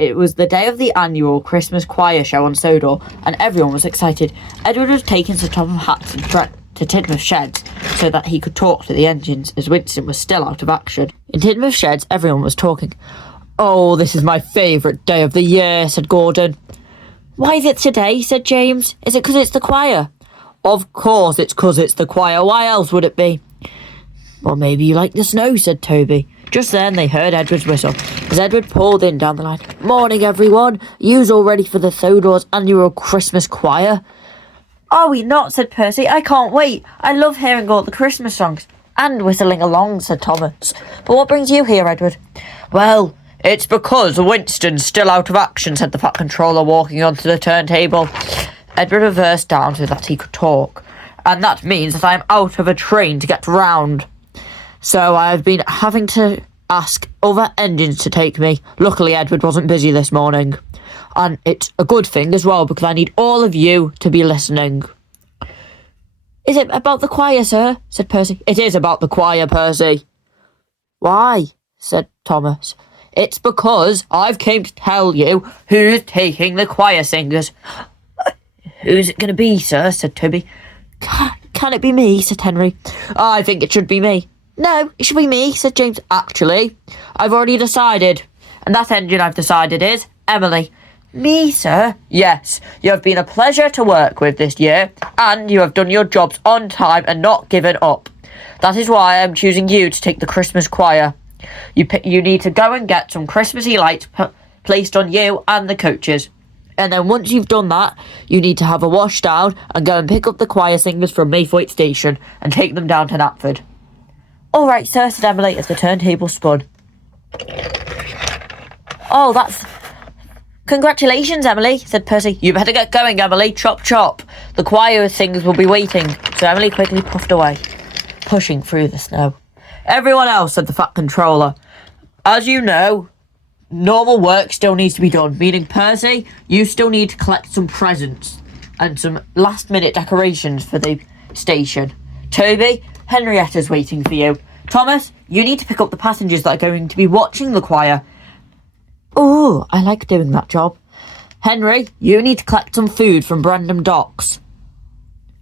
It was the day of the annual Christmas choir show on Sodor, and everyone was excited. Edward was taking Sir Tom hats and to Tidmouth Sheds so that he could talk to the engines, as Winston was still out of action. In Tidmouth Sheds, everyone was talking. "Oh, this is my favourite day of the year," said Gordon. "Why is it today?" said James. "Is it because it's the choir?" "Of course it's because it's the choir. Why else would it be?" "Well, maybe you like the snow," said Toby. Just then they heard Edward's whistle as Edward pulled in down the line. "Morning, everyone. Yous all ready for the Sodor's annual Christmas choir?" "Are we not?" said Percy. "I can't wait. I love hearing all the Christmas songs." "And whistling along," said Thomas. "But what brings you here, Edward?" "Well, it's because Winston's still out of action," said the Fat Controller, walking onto the turntable. Edward reversed down so that he could talk. "And that means that I'm out of a train to get round. So I've been having to ask other engines to take me. Luckily, Edward wasn't busy this morning. And it's a good thing as well, because I need all of you to be listening." "Is it about the choir, sir?" said Percy. "It is about the choir, Percy." "Why?" said Thomas. "It's because I've came to tell you who's taking the choir singers." "Who's it going to be, sir?" said Toby. Can it be me?" said Henry. "I think it should be me." "No, it should be me," said James. "Actually, I've already decided. And that engine I've decided is Emily." "Me, sir?" "Yes, you have been a pleasure to work with this year, and you have done your jobs on time and not given up. That is why I'm choosing you to take the Christmas choir. You need to go and get some Christmassy lights placed on you and the coaches. And then once you've done that, you need to have a wash down and go and pick up the choir singers from Maythwaite Station and take them down to Knapford." "All right, sir," said Emily as the turntable spun. "Oh, that's... Congratulations, Emily," said Percy. "You better get going, Emily. Chop, chop. The choir singers will be waiting." So Emily quickly puffed away, pushing through the snow. "Everyone else," said the Fat Controller. "As you know, normal work still needs to be done, meaning Percy, you still need to collect some presents and some last-minute decorations for the station. Toby, Henrietta's waiting for you. Thomas, you need to pick up the passengers that are going to be watching the choir." "Oh, I like doing that job." "Henry, you need to collect some food from Brandon Docks."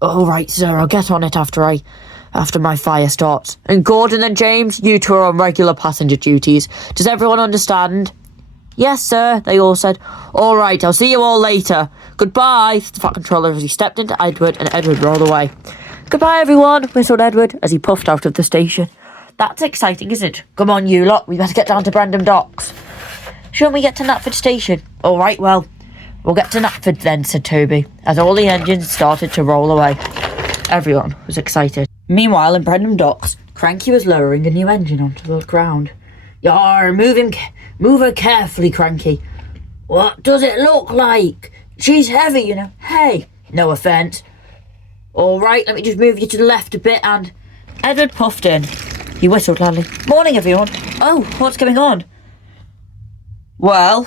"All right, sir, I'll get on it after my fire starts. And Gordon and James, you two are on regular passenger duties. Does everyone understand?" "Yes, sir," they all said. "All right, I'll see you all later. Goodbye," said the Fat Controller as he stepped into Edward, and Edward rolled away. "Goodbye, everyone," whistled Edward as he puffed out of the station. "That's exciting, isn't it? Come on, you lot, we better get down to Brandon Docks." "Shouldn't we get to Knapford Station?" "All right, well, we'll get to Knapford then," said Toby, as all the engines started to roll away. Everyone was excited. Meanwhile, in Brandon Docks, Cranky was lowering a new engine onto the ground. "Yar, move her carefully, Cranky." "What does it look like? She's heavy, you know." "Hey, no offence." "All right, let me just move you to the left a bit," and Edward puffed in. He whistled loudly. "Morning, everyone." "Oh, what's going on?" "Well,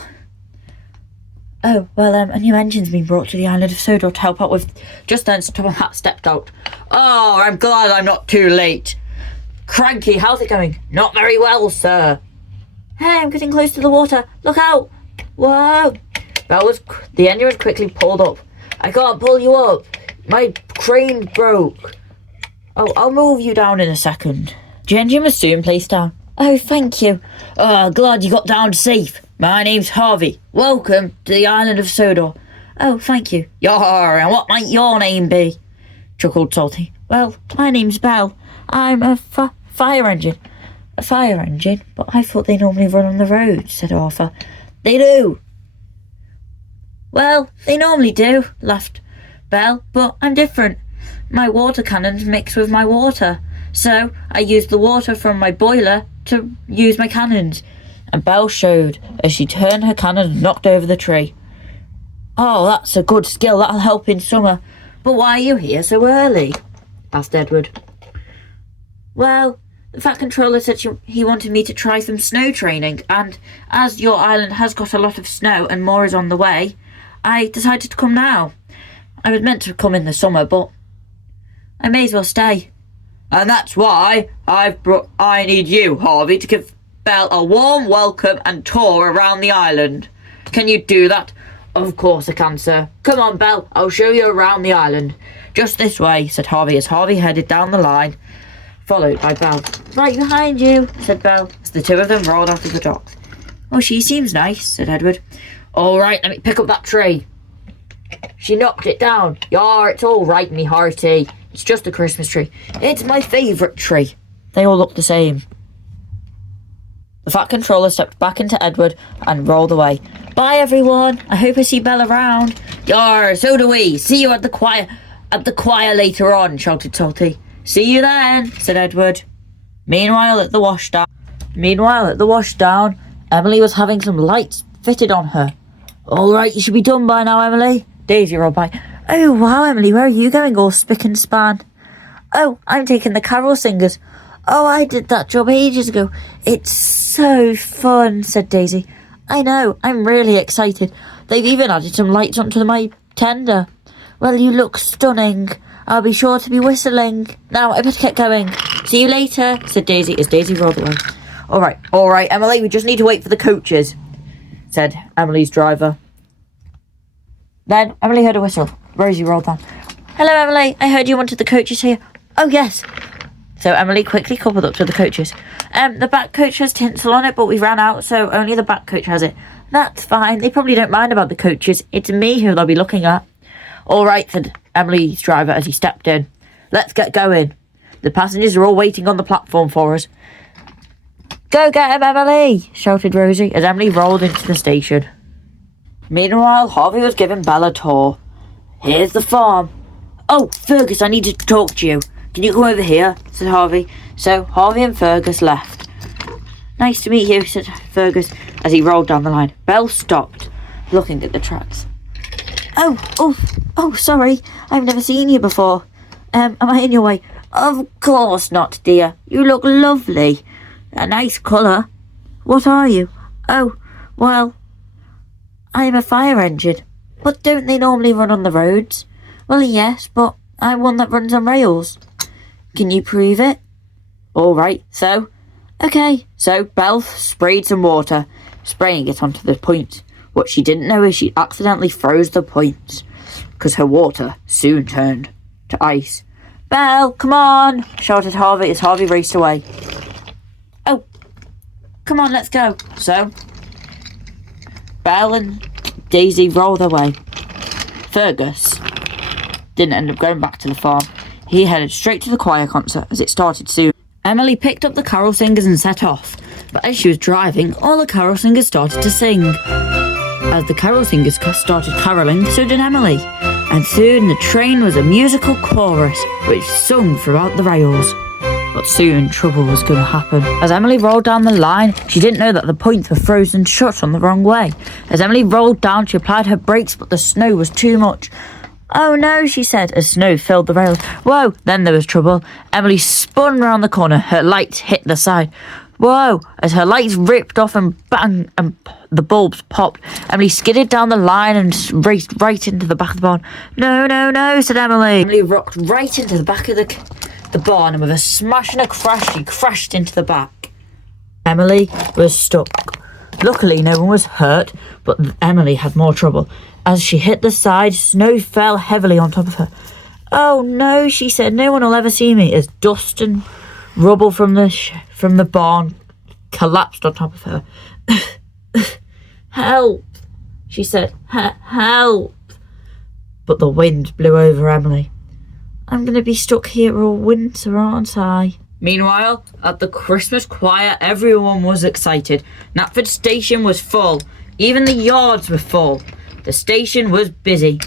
a new engine's been brought to the island of Sodor to help out with..." Just then, Sir Tom Hat stepped out. "Oh, I'm glad I'm not too late. Cranky, how's it going?" "Not very well, sir." "Hey, I'm getting close to the water. Look out." "Whoa." The engine was quickly pulled up. "I can't pull you up. My crane broke." "Oh, I'll move you down in a second." The engine was soon placed down. "Oh, thank you." "Oh, glad you got down safe. My name's Harvey. Welcome to the island of Sodor." "Oh, thank you." "Yar, and what might your name be?" chuckled Salty. "Well, my name's Belle. I'm a fire engine." "A fire engine? But I thought they normally run on the road," said Arthur. "They do." "Well, they normally do," laughed Belle, "but I'm different. My water cannons mix with my water, so I use the water from my boiler to use my cannons." And Belle showed as she turned her cannon and knocked over the tree. "Oh, that's a good skill. That'll help in summer. But why are you here so early?" asked Edward. "Well, the Fat Controller said he wanted me to try some snow training, and as your island has got a lot of snow and more is on the way, I decided to come now. I was meant to come in the summer, but I may as well stay." "And that's why I need you, Harvey, to give Belle a warm welcome and tour around the island." Can you do that? Of course I can, sir. Come on, Belle, I'll show you around the island. Just this way, said Harvey as Harvey headed down the line, followed by Belle. Right behind you, said Belle, as the two of them rolled out of the docks. Oh, she seems nice, said Edward. All right, let me pick up that tree. She knocked it down. Yar, it's all right, me hearty. It's just a Christmas tree. It's my favourite tree. They all looked the same. The Fat Controller stepped back into Edward and rolled away. Bye, everyone. I hope I see Belle around. Yar, so do we. See you at the choir later on, shouted Salty. See you then, said Edward. Meanwhile, at the washdown, Emily was having some lights fitted on her. All right, you should be done by now, Emily. Daisy rolled by. Oh, wow, Emily, where are you going all spick and span? Oh, I'm taking the carol singers. Oh, I did that job ages ago. It's so fun, said Daisy. I know, I'm really excited. They've even added some lights onto my tender. Well, you look stunning. I'll be sure to be whistling. Now, I better get going. See you later, said Daisy as Daisy rolled away. All right, Emily, we just need to wait for the coaches, said Emily's driver. Then Emily heard a whistle. Rosie rolled down. Hello, Emily. I heard you wanted the coaches here. Oh, yes. So Emily quickly coupled up to the coaches. The back coach has tinsel on it, but we ran out, so only the back coach has it. That's fine. They probably don't mind about the coaches. It's me who they'll be looking at. All right, said Emily's driver as he stepped in. Let's get going. The passengers are all waiting on the platform for us. Go get him, Emily, shouted Rosie as Emily rolled into the station. Meanwhile, Harvey was giving Belle a tour. Here's the farm. Oh, Fergus, I need to talk to you. Can you come over here, said Harvey. So Harvey and Fergus left. Nice to meet you, said Fergus as he rolled down the line. Belle stopped, looking at the tracks. Oh, sorry. I've never seen you before. Am I in your way? Of course not, dear. You look lovely. A nice colour. What are you? Oh, well, I'm a fire engine. But don't they normally run on the roads? Well, yes, but I'm one that runs on rails. Can you prove it? All right, so? Okay. So Belle sprayed some water, spraying it onto the point. What she didn't know is she accidentally froze the points, because her water soon turned to ice. Belle, come on, shouted Harvey as Harvey raced away. Oh, come on, let's go. So Belle and Daisy rolled away. Fergus didn't end up going back to the farm. He headed straight to the choir concert as it started soon. Emily picked up the carol singers and set off, but as she was driving, all the carol singers started to sing. As the carol singers started carolling, so did Emily, and soon the train was a musical chorus which sung throughout the rails. But soon trouble was going to happen. As Emily rolled down the line, she didn't know that the points were frozen shut on the wrong way. As Emily rolled down, she applied her brakes, but the snow was too much. Oh no, she said, as snow filled the rails. Whoa, then there was trouble. Emily spun round the corner, her lights hit the side. Whoa, as her lights ripped off and bang, and the bulbs popped. Emily skidded down the line and raced right into the back of the barn. No, said Emily. Emily rocked right into the back of the barn, and with a smash and a crash, she crashed into the back. Emily was stuck. Luckily, no one was hurt, but Emily had more trouble. As she hit the side, snow fell heavily on top of her. Oh no, she said, no one will ever see me, as dust and rubble from the barn collapsed on top of her. Help, she said, help. But the wind blew over Emily. I'm going to be stuck here all winter, aren't I? Meanwhile, at the Christmas choir, everyone was excited. Knapford Station was full. Even the yards were full. The station was busy.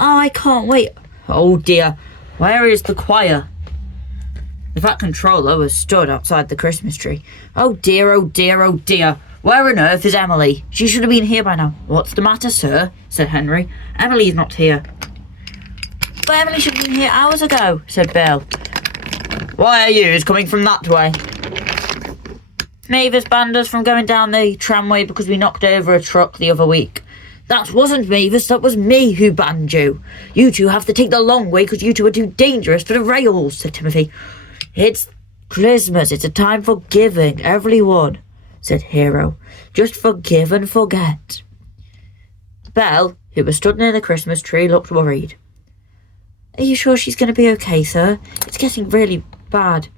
Oh, I can't wait. Oh dear, where is the choir? The Fat Controller was stood outside the Christmas tree. Oh dear, oh dear, oh dear. Where on earth is Emily? She should have been here by now. What's the matter, sir? Said Henry. Emily's not here. But Emily should have been here hours ago, said Bill. Why are you coming from that way? Mavis banned us from going down the tramway because we knocked over a truck the other week. That wasn't Mavis, that was me who banned you. You two have to take the long way because you two are too dangerous for the rails, said Timothy. It's Christmas, it's a time for giving, everyone, said Hero. Just forgive and forget. Belle, who was stood near the Christmas tree, looked worried. Are you sure she's going to be okay, sir? It's getting really bad.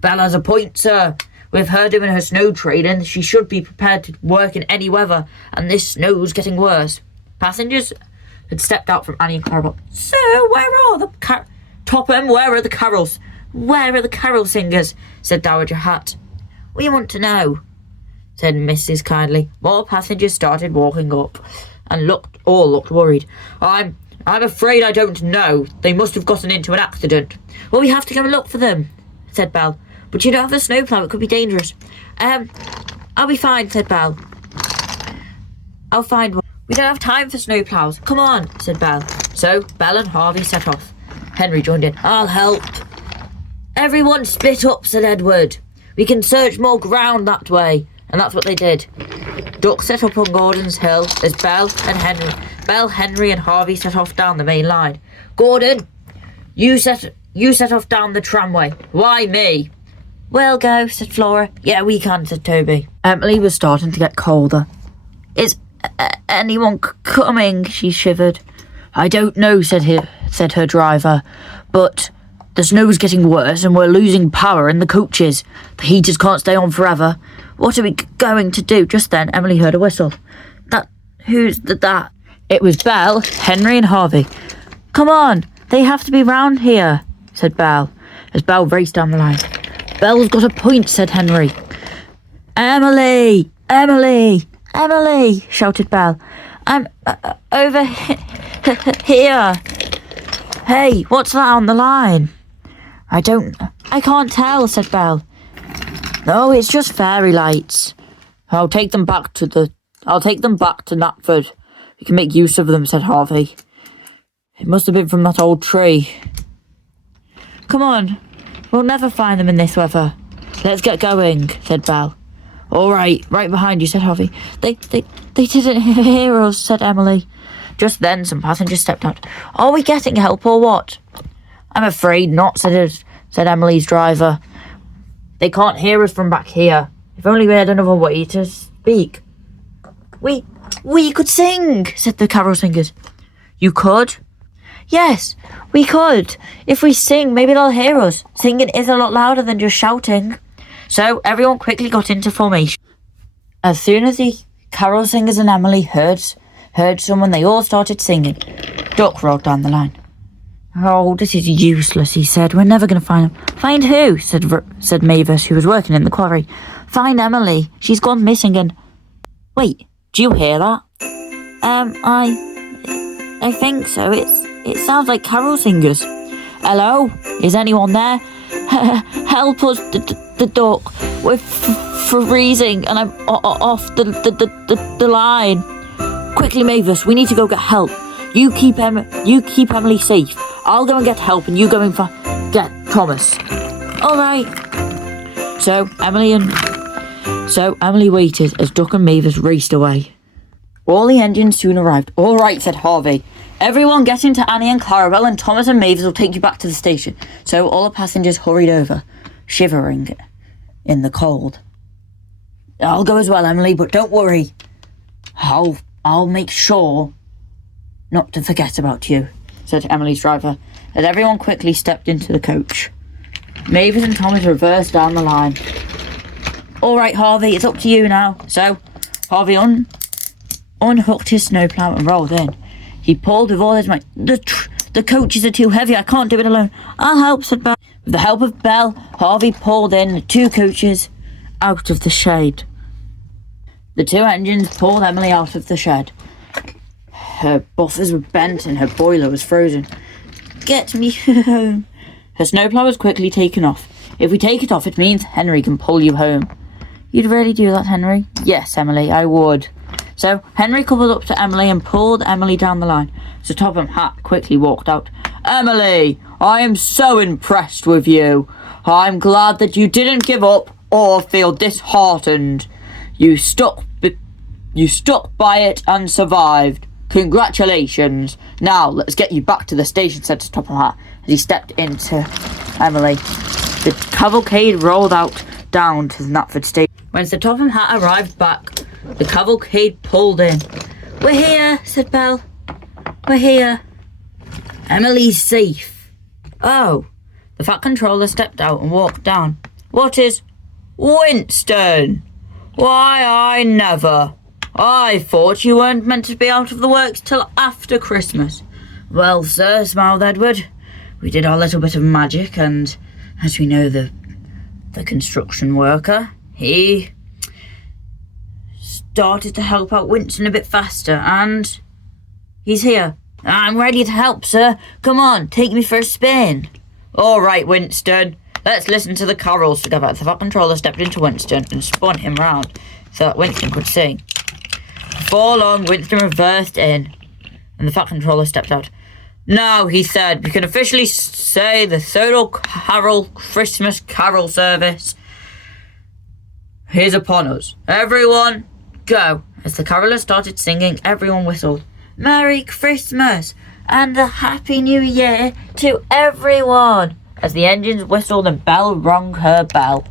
Belle has a point, sir. With her doing her snow trading, she should be prepared to work in any weather, and this snow's getting worse. Passengers had stepped out from Annie and Clarabelle. Sir, where are the Topham, where are the carols? Where are the carol singers? Said Dowager Hat. We want to know, said Mrs. Kindly. More passengers started walking up and all looked worried. I'm afraid I don't know. They must have gotten into an accident. Well, we have to go and look for them, said Belle. But you don't have a snowplow, it could be dangerous. I'll be fine, said Belle. I'll find one. We don't have time for snowplows. Come on, said Belle. So Belle and Harvey set off. Henry joined in. I'll help. Everyone split up, said Edward. We can search more ground that way. And that's what they did. Duck set up on Gordon's Hill as Belle, Henry and Harvey set off down the main line. Gordon, you set off down the tramway. Why me? We'll go, said Flora. Yeah, we can, said Toby. Emily was starting to get colder. Is anyone coming? She shivered. I don't know, said her driver, but the snow's getting worse and we're losing power in the coaches. The heaters can't stay on forever. What are we going to do? Just then, Emily heard a whistle. Who's that? It was Belle, Henry and Harvey. Come on, they have to be round here, said Belle, as Belle raced down the line. Belle's got a point, said Henry. Emily! Emily! Emily! Shouted Belle. I'm over here. Hey, what's that on the line? I can't tell, said Belle. No, it's just fairy lights. I'll take them back to Knapford. We can make use of them, said Harvey. It must have been from that old tree. Come on, we'll never find them in this weather. Let's get going, said Belle. All right behind you, said Harvey. They didn't hear us, said Emily. Just then, some passengers stepped out. Are we getting help or what? I'm afraid not, said Emily's driver. They can't hear us from back here. If only we had another way to speak. We could sing, said the carol singers. You could? Yes, we could. If we sing, maybe they'll hear us. Singing is a lot louder than just shouting. So everyone quickly got into formation. As soon as the carol singers and Emily heard someone, they all started singing. Duck rolled down the line. Oh, this is useless, he said. We're never going to find him. Find who? said Mavis, who was working in the quarry. Find Emily. She's gone missing and... Wait, do you hear that? I think so. It sounds like carol singers. Hello? Is anyone there? Help us, the duck. We're freezing and I'm off the line. Quickly, Mavis, we need to go get help. You keep Emily safe. I'll go and get help and you go and get Thomas. All right. So Emily waited as Duck and Mavis raced away. All the engines soon arrived. All right, said Harvey. Everyone get into Annie and Clarabelle and Thomas and Mavis will take you back to the station. So all the passengers hurried over, shivering in the cold. I'll go as well, Emily, but don't worry. I'll make sure not to forget about you, said Emily's driver, as everyone quickly stepped into the coach. Mavis and Thomas reversed down the line. All right, Harvey, it's up to you now. So Harvey unhooked his snowplow and rolled in. He pulled with all his might. The coaches are too heavy. I can't do it alone. I'll help, said Belle. With the help of Belle, Harvey pulled in the two coaches out of the shade. The two engines pulled Emily out of the shed. Her buffers were bent and her boiler was frozen. Get me home. Her snowplow was quickly taken off. If we take it off, it means Henry can pull you home. You'd really do that, Henry? Yes, Emily, I would. So Henry coupled up to Emily and pulled Emily down the line. So Topham Hatt quickly walked out. Emily, I am so impressed with you. I'm glad that you didn't give up or feel disheartened. You stuck by it and survived. Congratulations. Now let's get you back to the station, said Topham Hatt as he stepped into Emily. The cavalcade rolled out down to the Knapford station. When Sir Topham Hatt arrived back, the cavalcade pulled in. "We're here," said Belle. "We're here." "Emily's safe." "Oh." The Fat Controller stepped out and walked down. "What is Winston? Why, I never. I thought you weren't meant to be out of the works till after Christmas." "Well, sir," smiled Edward, "we did our little bit of magic, and as we know the construction worker, he started to help out Winston a bit faster, and he's here." "I'm ready to help, sir. Come on, take me for a spin." "All right, Winston. Let's listen to the carols together." The Fat Controller stepped into Winston and spun him round so that Winston could sing. Before long, Winston reversed in, and the Fat Controller stepped out. "Now," he said, "we can officially say the Sodor Christmas Carol service is upon us. Everyone, go." As the carolers started singing, everyone whistled, "Merry Christmas and a Happy New Year to everyone," as the engines whistled and Belle rung her bell.